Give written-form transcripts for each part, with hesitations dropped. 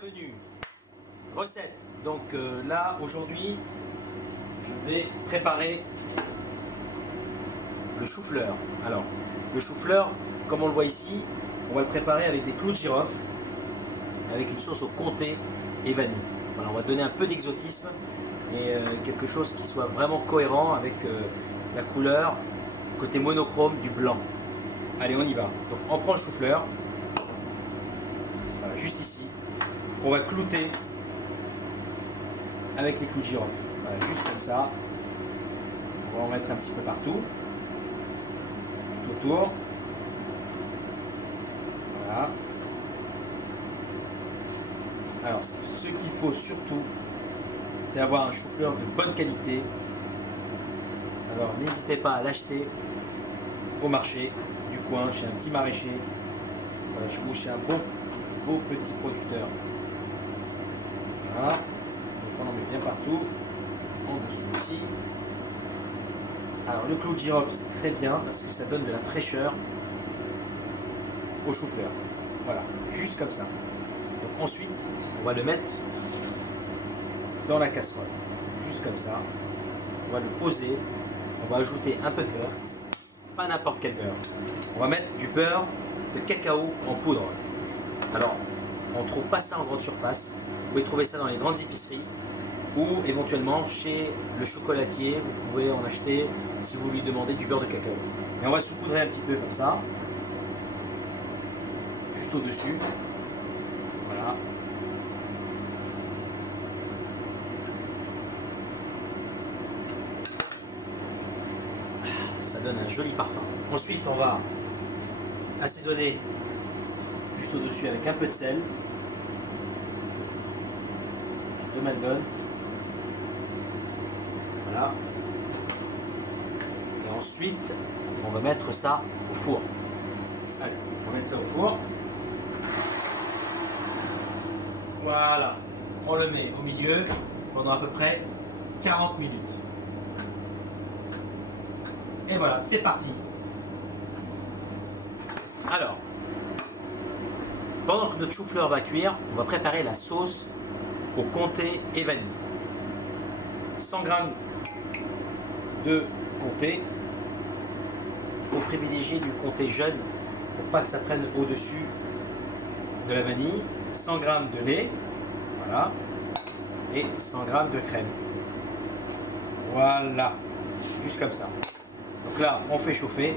bienvenue. Recette. Donc là aujourd'hui je vais préparer le chou-fleur. Alors le chou-fleur, comme on le voit ici, on va le préparer avec des clous de girofle, avec une sauce au comté et vanille. Voilà, on va donner un peu d'exotisme et quelque chose qui soit vraiment cohérent avec la couleur, côté monochrome du blanc. Allez, on y va. Donc on prend le chou-fleur, voilà, juste ici. On va clouter avec les clous de girofle. Voilà, juste comme ça. On va en mettre un petit peu partout, tout autour. Voilà. Alors, ce qu'il faut surtout, c'est avoir un chou-fleur de bonne qualité. Alors, n'hésitez pas à l'acheter au marché du coin, chez un petit maraîcher, ou chez un beau petit producteur. Voilà. Donc, on en met bien partout, en dessous ici. Alors, le clou de girofle, c'est très bien parce que ça donne de la fraîcheur au chou-fleur. Voilà, juste comme ça. Donc, ensuite, on va le mettre dans la casserole, juste comme ça. On va le poser. On va ajouter un peu de beurre, pas n'importe quel beurre. On va mettre du beurre de cacao en poudre. Alors, on ne trouve pas ça en grande surface. Vous pouvez trouver ça dans les grandes épiceries ou éventuellement chez le chocolatier. Vous pouvez en acheter si vous lui demandez du beurre de cacao. Et on va saupoudrer un petit peu comme ça, juste au-dessus. Voilà. Ça donne un joli parfum. Ensuite, on va assaisonner juste au-dessus avec un peu de sel, de Maldon. Voilà. Et ensuite, on va mettre ça au four. Allez, on va mettre ça au four. Voilà. On le met au milieu pendant à peu près 40 minutes. Et voilà, c'est parti. Alors, pendant que notre chou-fleur va cuire, on va préparer la sauce au comté et vanille. 100 g de comté. Il faut privilégier du comté jeune pour pas que ça prenne au-dessus de la vanille. 100 g de lait, voilà, et 100 g de crème. Voilà, juste comme ça. Donc là, on fait chauffer.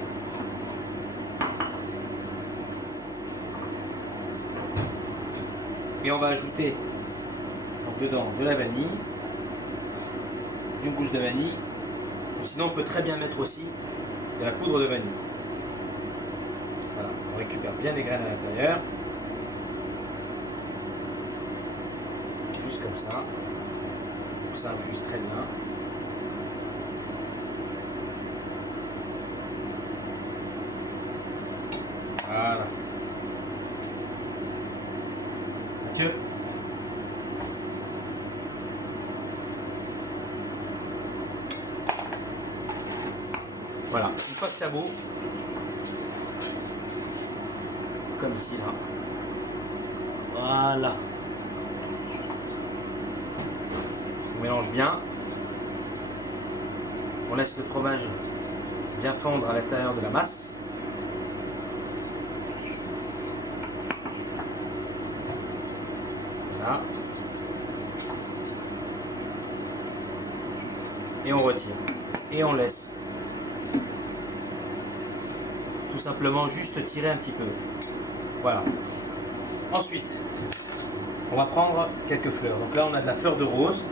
Et on va ajouter donc, dedans de la vanille, une gousse de vanille. Sinon, on peut très bien mettre aussi de la poudre de vanille. Voilà, on récupère bien les graines à l'intérieur. Juste comme ça. Donc ça infuse très bien. Voilà. Ok. Voilà. Une fois que ça bout, comme ici là. Voilà. On mélange bien. On laisse le fromage bien fondre à l'intérieur de la masse. Voilà. Et on retire. Et on laisse. Tout simplement juste tirer un petit peu. Voilà. Ensuite, on va prendre quelques fleurs. Donc là, on a de la fleur de rose,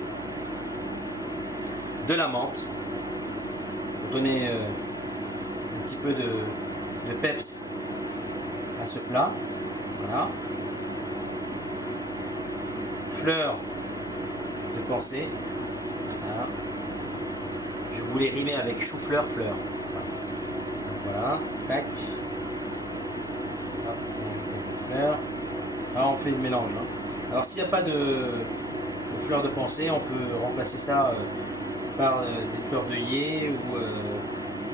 de la menthe, pour donner un petit peu de peps à ce plat. Voilà. Fleurs de pensée. Voilà. Je voulais rimer avec chou-fleur, fleur. Voilà. Tac. Hop, on ajoute un peu de fleurs. Alors on fait le mélange. Hein. Alors s'il n'y a pas de fleurs de pensée, on peut remplacer ça par des fleurs d'œillet ou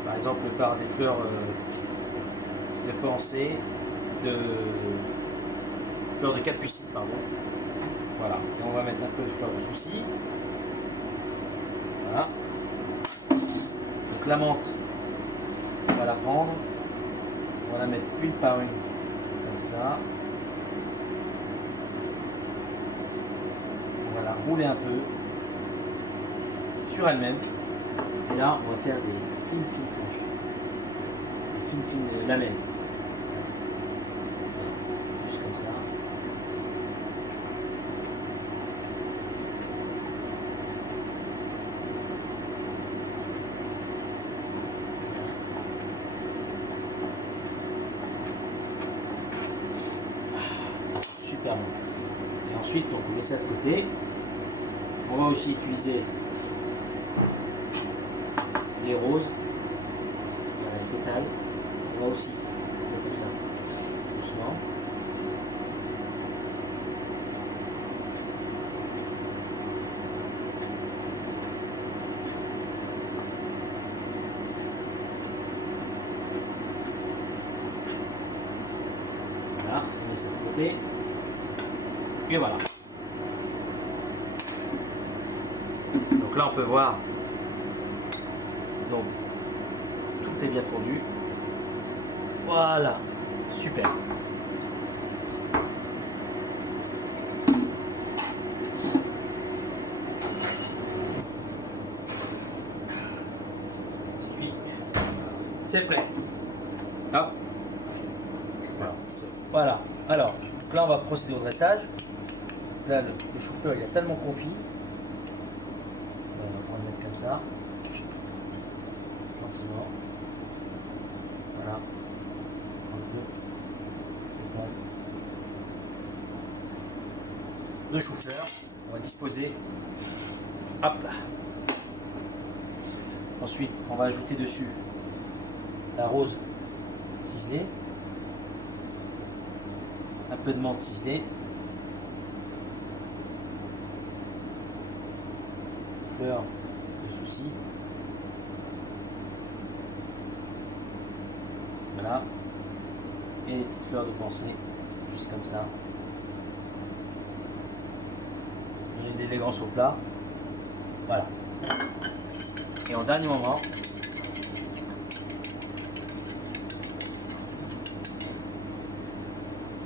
par exemple par des fleurs de pensée, de fleurs de capucine, pardon. Voilà, et on va mettre un peu de fleur de souci. Voilà. Donc la menthe, on va la prendre, on va la mettre une par une, comme ça. On va la rouler un peu sur elle-même. Et là, on va faire des fines tranches, des fines lamelles. Juste comme ça. Super bon. Et ensuite, donc, on met ça de côté. On va aussi utiliser les roses, les pétales. On va aussi faire comme ça, doucement. Voilà, on met ça de côté. Et voilà. Donc là on peut voir, donc tout est bien fondu. Voilà, super. Puis c'est prêt. Hop. Voilà. Voilà. Alors là on va procéder au dressage. Là, le chou-fleur il est tellement confit. On va le mettre comme ça. Gentiment. Voilà. Un peu. Le chou-fleur. On va disposer. Hop là. Ensuite, on va ajouter dessus la rose ciselée. Un peu de menthe ciselée. Fleur de souci. Voilà. Et les petites fleurs de pensée, juste comme ça. Et l'élégance au plat. Voilà. Et en dernier moment,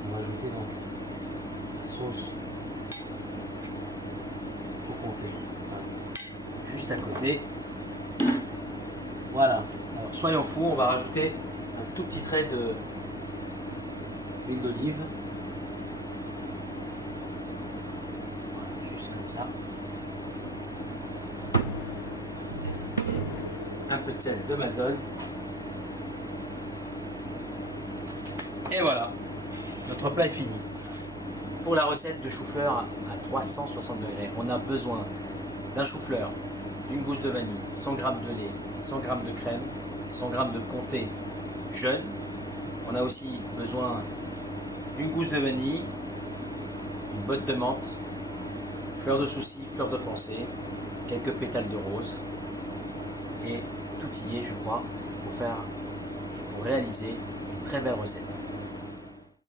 on va ajouter donc la sauce pour compter. Voilà. Juste à côté. Voilà. Alors, soyons fous, on va rajouter un tout petit trait d'huile d'olive. Voilà, juste comme ça. Un peu de sel de Maldon. Et voilà, notre plat est fini. Pour la recette de chou-fleur à 360 degrés, on a besoin d'un chou-fleur, d'une gousse de vanille, 100 g de lait, 100 g de crème, 100 g de comté jeune. On a aussi besoin d'une gousse de vanille, une botte de menthe, fleur de souci, fleur de pensée, quelques pétales de rose et tout y est, je crois, pour réaliser une très belle recette.